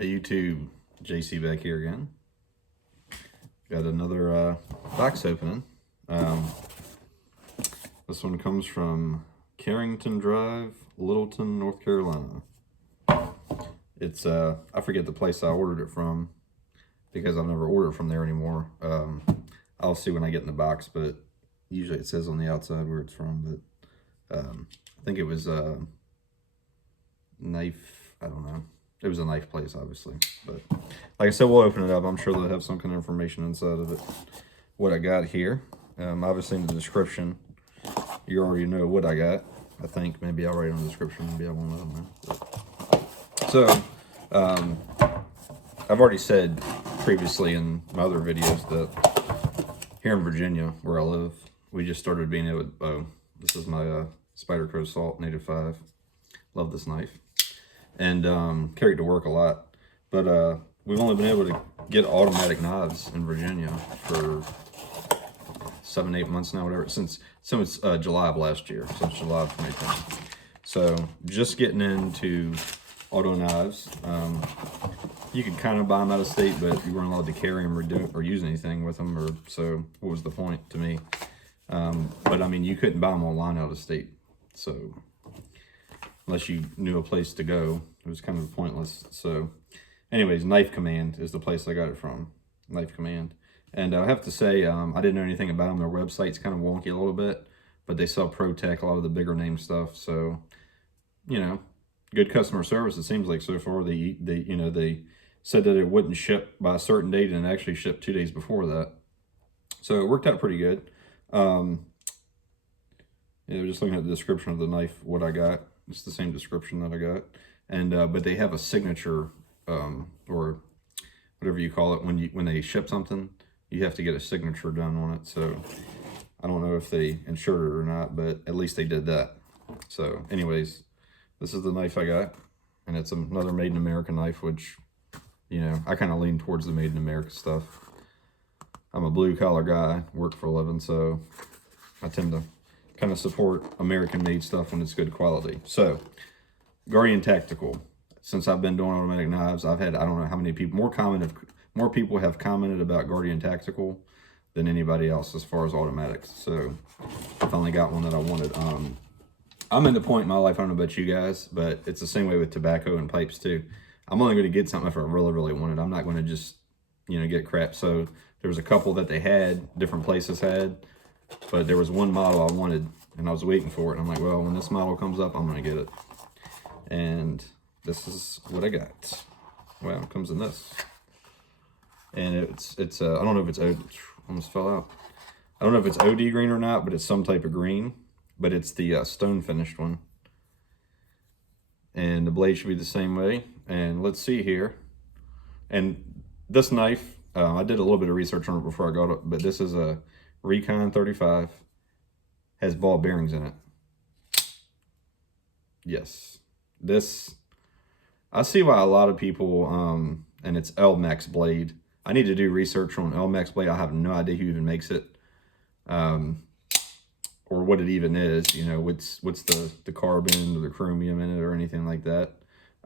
Hey YouTube, JC back here again. Got another box opening. This one comes from Carrington Drive, Littleton, North Carolina. It's I forget the place I ordered it from because I've never ordered from there anymore. I'll see when I get in the box, but usually it says on the outside where it's from. But I think it was knife. I don't know. It was a knife place, obviously. But like I said, we'll open it up. I'm sure they'll have some kind of information inside of it. What I got here, obviously in the description, you already know what I got. I think maybe I'll write it in the description. Maybe I won't, I don't know. So, I've already said previously in my other videos that here in Virginia, where I live, we just started being able to, this is my Spyderco Salt Native 5. Love this knife. And carry it to work a lot. But we've only been able to get automatic knives in Virginia for 7-8 months now, whatever, since July of last year, since July of 2020. So just getting into auto knives. You could kind of buy them out of state, but you weren't allowed to carry them or use anything with them, or so what was the point to me? But I mean, you couldn't buy them online out of state, so unless you knew a place to go, it was kind of pointless. So anyways, Knife Command is the place I got it from, Knife Command. And I have to say, I didn't know anything about them. Their website's kind of wonky a little bit, but they sell ProTech, a lot of the bigger name stuff. So, you know, good customer service, it seems like so far. They said that it wouldn't ship by a certain date, and it actually shipped 2 days before that. So it worked out pretty good. Just looking at the description of the knife, what I got. It's the same description that I got, and but they have a signature, or whatever you call it, when they ship something, you have to get a signature done on it. So I don't know if they insured it or not, but at least they did that. So anyways, this is the knife I got, and it's another Made in America knife, which, you know, I kind of lean towards the Made in America stuff. I'm a blue collar guy, work for a living, so I tend to kind of support American-made stuff when it's good quality. So, Guardian Tactical. Since I've been doing automatic knives, I've had, I don't know how many people, more people have commented about Guardian Tactical than anybody else as far as automatics. So, I finally got one that I wanted. I'm in the point in my life, I don't know about you guys, but it's the same way with tobacco and pipes too. I'm only going to get something if I really, really want it. I'm not going to just, get crap. So, there was a couple that they had, different places had, but there was one model I wanted, and I was waiting for it. And I'm like, well, when this model comes up, I'm going to get it. And this is what I got. Well, it comes in this. And it's I don't know if it's, almost fell out. I don't know if it's OD green or not, but it's some type of green. But it's the stone finished one. And the blade should be the same way. And let's see here. And this knife, I did a little bit of research on it before I got it, but this is a Recon 35, has ball bearings in it. Yes, this, I see why a lot of people, and it's Elmex blade. I need to do research on Elmex blade. I have no idea who even makes it, or what it even is. What's the carbon or the chromium in it or anything like that.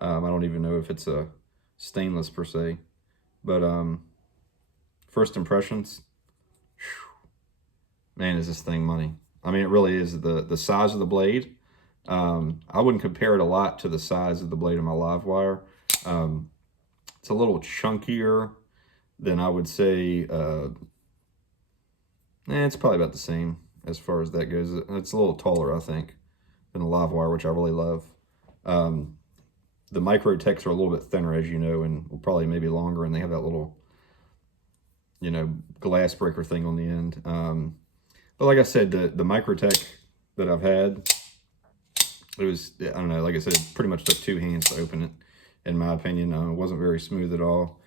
I don't even know if it's a stainless per se, but first impressions. Man, is this thing money. I mean, it really is. The size of the blade, I wouldn't compare it a lot to the size of the blade of my live wire. It's a little chunkier than I would say, it's probably about the same as far as that goes. It's a little taller, I think, than a live wire, which I really love. The micro techs are a little bit thinner, as you know, and probably maybe longer, and they have that little, glass breaker thing on the end. But like I said, the Microtech that I've had, it was, I don't know, like I said, it pretty much took 2 hands to open it, in my opinion. It wasn't very smooth at all.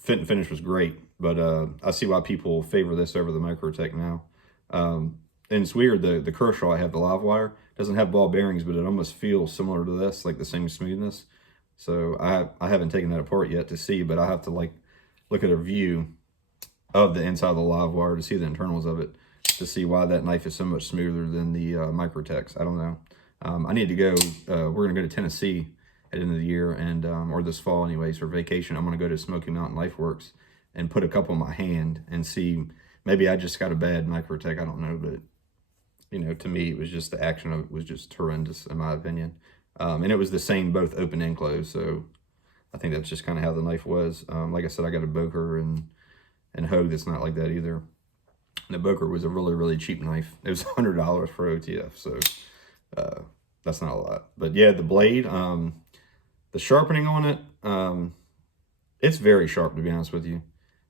Fit and finish was great, but I see why people favor this over the Microtech now. And it's weird, the Kershaw I have, the live wire, doesn't have ball bearings, but it almost feels similar to this, like the same smoothness. So I haven't taken that apart yet to see, but I have to look at a view of the inside of the live wire to see the internals of it, to see why that knife is so much smoother than the Microtechs. I don't know. I need to go, we're going to go to Tennessee at the end of the year, and or this fall anyways, for vacation. I'm going to go to Smoky Mountain Life Works and put a couple in my hand and see, maybe I just got a bad Microtech, I don't know, but you know, to me, it was just, the action of it was just horrendous in my opinion. And it was the same, both open and closed, so I think that's just kind of how the knife was. Like I said, I got a Boker and Hogue that's not like that either. And the Boker was a really, really cheap knife. It was $100 for OTF, so that's not a lot. But yeah, the blade, the sharpening on it, it's very sharp, to be honest with you.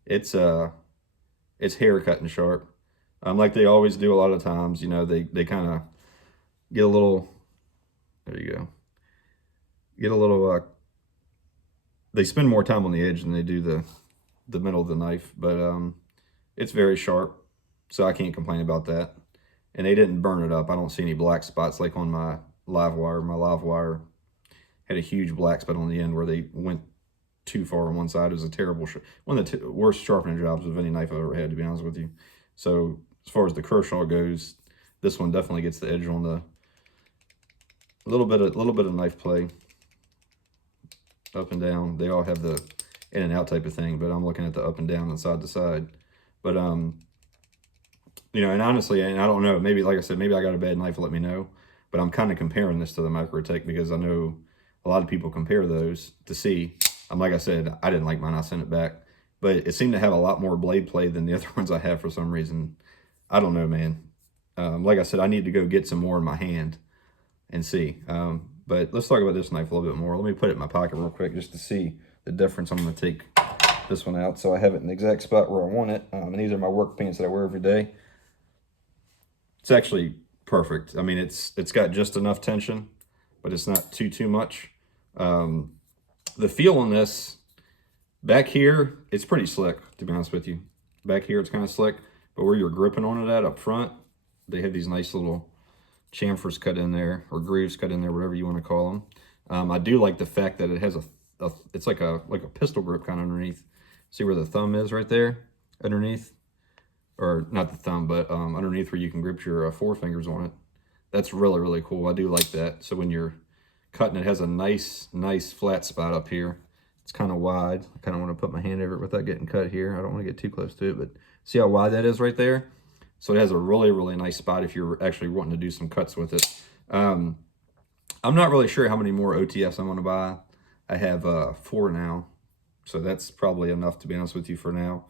It's hair cutting sharp. Like they always do a lot of times, you know, they kind of get a little, there you go, get a little, they spend more time on the edge than they do the middle of the knife, but it's very sharp, so I can't complain about that. And they didn't burn it up. I don't see any black spots like on my live wire. My live wire had a huge black spot on the end where they went too far on one side. It was a terrible, one of the worst sharpening jobs of any knife I've ever had, to be honest with you. So as far as the Kershaw goes, this one definitely gets the edge on the little bit of knife play up and down. They all have the in and out type of thing, but I'm looking at the up and down and side to side. But you know, and honestly, and I don't know, maybe, like I said, maybe I got a bad knife, let me know. But I'm kind of comparing this to the Microtech because I know a lot of people compare those to see. Like I said, I didn't like mine, I sent it back. But it seemed to have a lot more blade play than the other ones I have for some reason. I don't know, man. Like I said, I need to go get some more in my hand and see. But let's talk about this knife a little bit more. Let me put it in my pocket real quick just to see the difference. I'm going to take this one out so I have it in the exact spot where I want it. And these are my work pants that I wear every day. It's actually perfect. I mean, it's got just enough tension, but it's not too much. The feel on this, back here, it's pretty slick, to be honest with you. Back here, it's kind of slick, but where you're gripping on it at up front, they have these nice little chamfers cut in there, or grooves cut in there, whatever you want to call them. I do like the fact that it has it's like a pistol grip kind of underneath. See where the thumb is right there underneath? Or not the thumb, but underneath where you can grip your forefingers on it. That's really, really cool. I do like that. So when you're cutting, it has a nice flat spot up here. It's kind of wide. I kind of want to put my hand over it without getting cut here. I don't want to get too close to it, but see how wide that is right there? So it has a really, really nice spot if you're actually wanting to do some cuts with it. I'm not really sure how many more OTFs I'm going to buy. I have 4 now, so that's probably enough, to be honest with you, for now.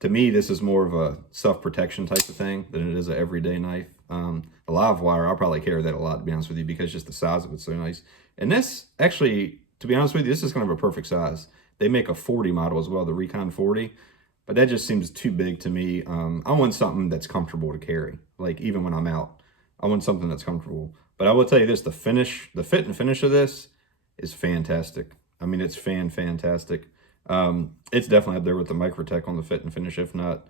To me, this is more of a self-protection type of thing than it is an everyday knife. The live wire, I'll probably carry that a lot, to be honest with you, because just the size of it's so nice. And this, actually, to be honest with you, this is kind of a perfect size. They make a 40 model as well, the Recon 40, but that just seems too big to me. I want something that's comfortable to carry, like even when I'm out. I want something that's comfortable. But I will tell you this, the fit and finish of this is fantastic. I mean, it's fantastic. It's definitely up there with the Microtech on the fit and finish, if not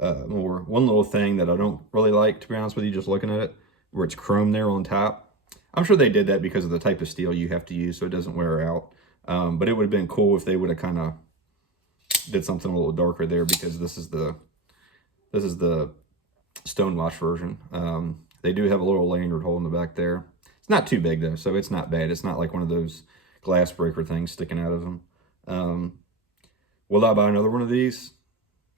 more. One little thing that I don't really like, to be honest with you, just looking at it, where it's chrome there on top. I'm sure they did that because of the type of steel you have to use so it doesn't wear out. But it would have been cool if they would have kind of did something a little darker there, because this is the stonewash version. They do have a little lanyard hole in the back there. It's not too big though, so it's not bad. It's not like one of those glass breaker things sticking out of them. Will I buy another one of these?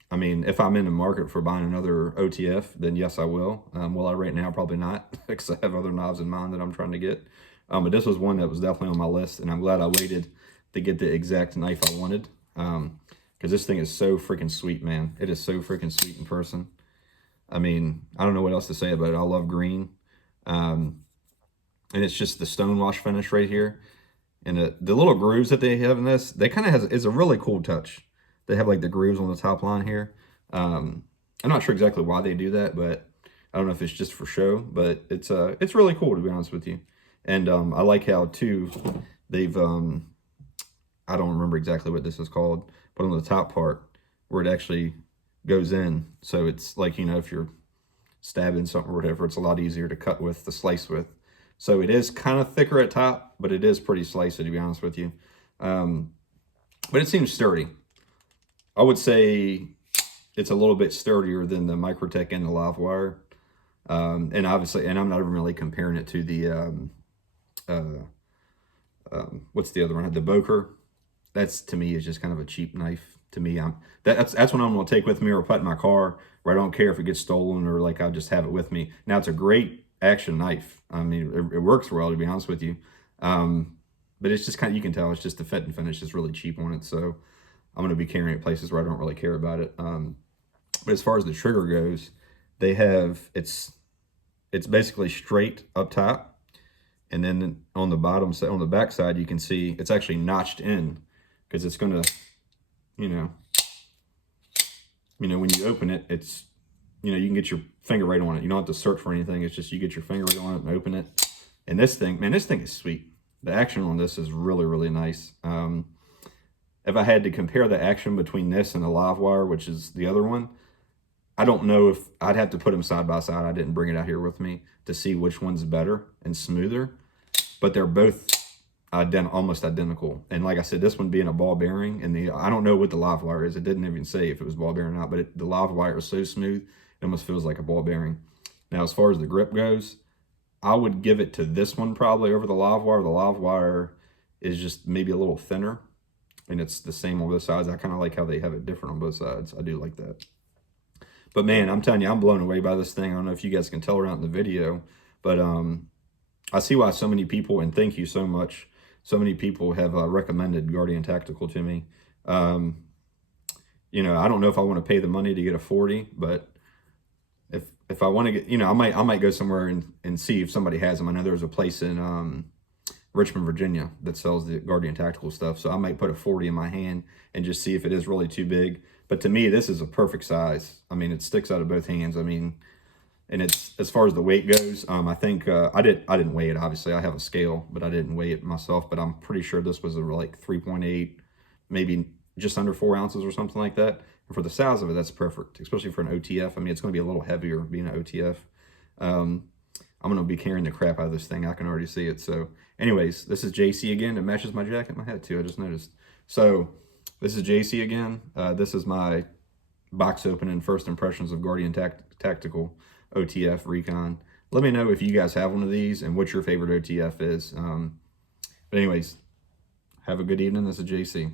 I mean, if I'm in the market for buying another OTF, then yes, I will. Will I right now? Probably not, because I have other knives in mind that I'm trying to get. But this was one that was definitely on my list, and I'm glad I waited to get the exact knife I wanted. Because this thing is so freaking sweet, man. It is so freaking sweet in person. I mean, I don't know what else to say about it. I love green. And it's just the stonewash finish right here. And the little grooves that they have in this, they kind of it's a really cool touch. They have like the grooves on the top line here. I'm not sure exactly why they do that, but I don't know if it's just for show, but it's really cool, to be honest with you. And I like how too, they've, I don't remember exactly what this is called, but on the top part where it actually goes in. So it's like, you know, if you're stabbing something or whatever, it's a lot easier to cut with, to slice with. So it is kind of thicker at top, but it is pretty slicey, to be honest with you. But it seems sturdy. I would say it's a little bit sturdier than the Microtech and the live wire. And obviously, and I'm not even really comparing it to the what's the other one? The Boker. That's, to me, is just kind of a cheap knife. To me, that's what I'm going to take with me or put in my car, where I don't care if it gets stolen, or like I'll just have it with me. Now, it's a great action knife. I mean, it works well, to be honest with you. But it's just kind of, you can tell it's just the fit and finish is really cheap on it. So I'm going to be carrying it places where I don't really care about it. But as far as the trigger goes, they have, it's basically straight up top. And then on the bottom side, on the back side, you can see it's actually notched in, because it's going to, you know, when you open it, it's, you can get your finger right on it. You don't have to search for anything. It's just you get your finger right on it and open it. And this thing, man, this thing is sweet. The action on this is really, really nice. If I had to compare the action between this and the Livewire, which is the other one, I don't know if I'd have to put them side by side. I didn't bring it out here with me to see which one's better and smoother, but they're both almost identical. And like I said, this one being a ball bearing, and I don't know what the Livewire is. It didn't even say if it was ball bearing or not, but the Livewire is so smooth, it almost feels like a ball bearing. Now, as far as the grip goes, I would give it to this one probably over the Livewire. The Livewire is just maybe a little thinner, and it's the same on both sides. I kind of like how they have it different on both sides. I do like that. But man, I'm telling you, I'm blown away by this thing. I don't know if you guys can tell or not in the video, but I see why so many people, and thank you so much, so many people have recommended Guardian Tactical to me. I don't know if I want to pay the money to get a 40, but if I want to get, I might go somewhere and see if somebody has them. I know there's a place in Richmond, Virginia that sells the Guardian Tactical stuff. So I might put a 40 in my hand and just see if it is really too big. But to me, this is a perfect size. I mean, it sticks out of both hands. I mean, and it's, as far as the weight goes, I think I didn't weigh it. Obviously, I have a scale, but I didn't weigh it myself. But I'm pretty sure this was like 3.8, maybe just under 4 ounces or something like that. And for the size of it, that's perfect, especially for an OTF. I mean, it's going to be a little heavier being an OTF. I'm going to be carrying the crap out of this thing. I can already see it. So anyways, this is JC again. It matches my jacket, my hat too. I just noticed. So this is JC again. This is my box opening first impressions of Guardian Tactical OTF Recon. Let me know if you guys have one of these and what your favorite OTF is. But anyways, have a good evening. This is JC.